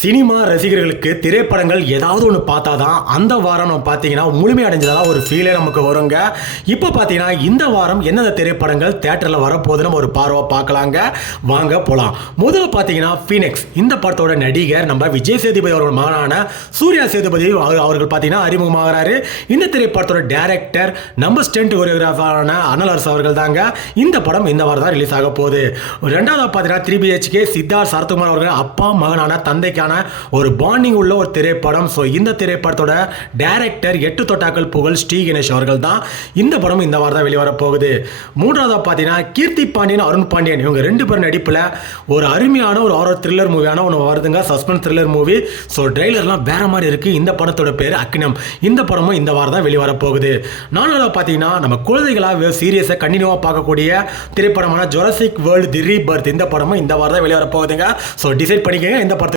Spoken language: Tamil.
சினிமா ரசிகர்களுக்கு திரைப்படங்கள் ஏதாவது ஒன்று பார்த்தா தான் அந்த வாரம் நம்ம பார்த்தீங்கன்னா முழுமையடைஞ்சதாக ஒரு ஃபீலே நமக்கு வருங்க. இப்போ பார்த்தீங்கன்னா இந்த வாரம் எந்தெந்த திரைப்படங்கள் தேட்டரில் வரப்போகுது நம்ம ஒரு பார்வை பார்க்கலாங்க. வாங்க போகலாம். முதல்ல பார்த்தீங்கன்னா ஃபீனிக்ஸ். இந்த படத்தோட நடிகர் நம்ம விஜய் சேதுபதி அவர்கள் மகனான சூர்யா சேதுபதி அவர்கள் பார்த்தீங்கன்னா அறிமுகமாகிறாரு. இந்த திரைப்படத்தோட டைரக்டர் நம்ம ஸ்டண்ட் கொரியோகிராஃபரான அனல் அரசு அவர்கள் தாங்க. இந்த படம் இந்த வாரம் தான் ரிலீஸ் ஆக போகுது. ரெண்டாவது பார்த்தீங்கன்னா 3BHK சித்தார்த் சரத்குமார் அவர்கள் அப்பா மகனான தந்தைக்கான ஒரு பாண்டிங் உள்ள ஒரு திரைப்படம். ஸோ இந்த திரைப்படத்தோட டைரக்டர் 8 தொட்டாக்கள் புகழ் ஸ்ரீ கணேஷ் அவர்கள் தான். இந்த படம் இந்த வாரம் தான் வெளிவர போகுது. மூன்றாவது பார்த்தீங்கன்னா கீர்த்தி பாண்டியன் அருண் பாண்டியன் இவங்க 2 பேர் நடிப்பில் ஒரு அருமையான ஒரு ஹாரர் த்ரில்லர் மூவியான ஒன்று வருதுங்க. Suspense thriller movie. ஸோ ட்ரெய்லர்லாம் வேற மாதிரி இருக்கு. இந்த படத்தோட பேர் அக்னம். இந்த படமும் இந்த வாரம் தான் வெளிவர போகுது. நாலாவது பார்த்தீங்கன்னா நம்ம குழந்தைகளாக சீரியஸை கண்டினியூவாக பார்க்கக்கூடிய திரைப்படமான ஜுராசிக் வேர்ல்டு தி ரீபர்த். இந்த படமும் இந்த வாரம் தான் வெளிவர போகுதுங்க. ஸோ டிசைட் பண்ணிக்கங்க இந்த படத்தை